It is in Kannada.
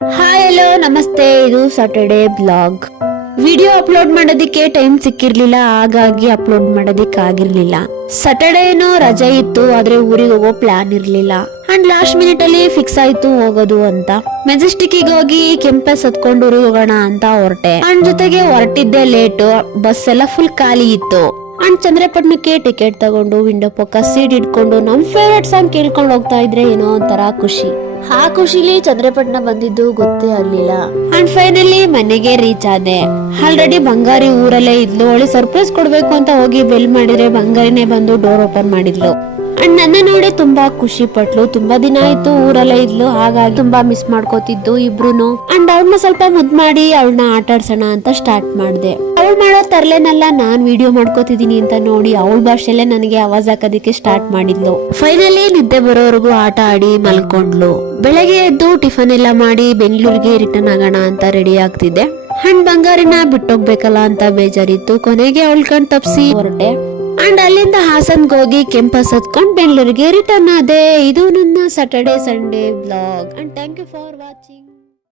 ಹಾಯ್ ಹಲೋ ನಮಸ್ತೆ, ಇದು ಸಾಟರ್ಡೆ ಬ್ಲಾಗ್. ವಿಡಿಯೋ ಅಪ್ಲೋಡ್ ಮಾಡೋದಿಕ್ಕೆ ಟೈಮ್ ಸಿಕ್ಕಿರ್ಲಿಲ್ಲ, ಹಾಗಾಗಿ ಅಪ್ಲೋಡ್ ಮಾಡೋದಿಕ್ ಆಗಿರ್ಲಿಲ್ಲ. ಸಾಟರ್ಡೆ ಏನೋ ರಜೆ ಇತ್ತು, ಆದ್ರೆ ಊರಿಗೆ ಹೋಗೋ ಪ್ಲಾನ್ ಇರ್ಲಿಲ್ಲ. ಅಂಡ್ ಲಾಸ್ಟ್ ಮಿನಿಟ್ ಅಲ್ಲಿ ಫಿಕ್ಸ್ ಆಯ್ತು ಹೋಗೋದು ಅಂತ. ಮೆಜೆಸ್ಟಿಕ್ ಹೋಗಿ ಕೆಂಪಸ್ ಹತ್ಕೊಂಡು ಊರಿಗೆ ಹೋಗೋಣ ಅಂತ ಹೊರಟೆ. ಅಂಡ್ ಜೊತೆಗೆ ಹೊರಟಿದ್ದೆ ಲೇಟು, ಬಸ್ ಎಲ್ಲ ಫುಲ್ ಖಾಲಿ ಇತ್ತು. ಅಂಡ್ ಚಂದ್ರಪಟ್ಟಣಕ್ಕೆ ಟಿಕೆಟ್ ತಗೊಂಡು ವಿಂಡೋ ಪಕ್ಕ ಸೀಟ್ ಇಟ್ಕೊಂಡು ನಮ್ ಫೇವ್ರೆಟ್ ಸಾಂಗ್ ಕೇಳ್ಕೊಂಡು ಹೋಗ್ತಾ ಇದ್ರೆ ಏನೋ ಒಂಥರ ಖುಷಿ. ಆ ಖುಷಿಲಿ ಚಂದ್ರಪಟ್ಟಣ ಬಂದಿದ್ದು ಗೊತ್ತೇ ಆಗ್ಲಿಲ್ಲ. ಅಂಡ್ ಫೈನಲಿ ಮನೆಗೆ ರೀಚ್ ಆದೆ. ಆಲ್ರೆಡಿ ಬಂಗಾರಿ ಊರಲ್ಲೇ ಇದ್ಲು. ಅವಳಿ ಸರ್ಪ್ರೈಸ್ ಕೊಡ್ಬೇಕು ಅಂತ ಹೋಗಿ ಬೆಲ್ ಮಾಡಿದ್ರೆ ಬಂಗಾರಿನೇ ಬಂದು ಡೋರ್ ಓಪನ್ ಮಾಡಿದ್ಲು. ಅಂಡ್ ನನ್ನ ನೋಡಿ ತುಂಬಾ ಖುಷಿ ಪಟ್ಲು. ತುಂಬಾ ದಿನ ಆಯ್ತು ಊರಲ್ಲೇ ಇದ್ಲು, ಹಾಗಾಗಿ ತುಂಬಾ ಮಿಸ್ ಮಾಡ್ಕೋತಿದ್ದು ಇಬ್ರುನು. ಅಂಡ್ ಅವಳನ್ನ ಸ್ವಲ್ಪ ಮುದ್ ಮಾಡಿ ಅವಳನ್ನ ಆಟ ಆಡ್ಸೋಣ ಅಂತ ಸ್ಟಾರ್ಟ್ ಮಾಡ್ದೆ. ಅವಳು ಮಾಡೋ ತರ್ಲೆನೆಲ್ಲ ನಾನ್ ವಿಡಿಯೋ ಮಾಡ್ಕೋತಿದೀನಿ ಅಂತ ನೋಡಿ ಅವಳ ಭಾಷೆಲ್ಲೇ ನನಗೆ ಆವಾಜ್ ಹಾಕೋದಿಕ್ಕೆ ಸ್ಟಾರ್ಟ್ ಮಾಡಿದ್ಲು. ಫೈನಲಿ ನಿದ್ದೆ ಬರೋವರೆಗೂ ಆಟ ಆಡಿ ಮಲ್ಕೊಂಡ್ಲು. ಬೆಳಗ್ಗೆ ಎದ್ದು ಟಿಫನ್ ಎಲ್ಲ ಮಾಡಿ ಬೆಂಗಳೂರಿಗೆ ರಿಟರ್ನ್ ಆಗೋಣ ಅಂತ ರೆಡಿ ಆಗ್ತಿದ್ದೆ. ಅಂಡ್ ಬಂಗಾರಿನ ಬಿಟ್ಟೋಗ್ಬೇಕಲ್ಲ ಅಂತ ಬೇಜಾರಿತ್ತು. ಕೊನೆಗೆ ಅವಳ ಕಣ್ ತಪ್ಸಿ ಹೊರಟೆ. ಅಂಡ್ ಅಲ್ಲಿಂದ ಹಾಸನ್ಗೆ ಹೋಗಿ ಕೆಂಪಸ್ ಹತ್ಕೊಂಡು ಬೆಂಗಳೂರಿಗೆ ರಿಟರ್ನ್ ಆದೆ. ಇದು ನನ್ನ Saturday Sunday blog. And thank you for watching.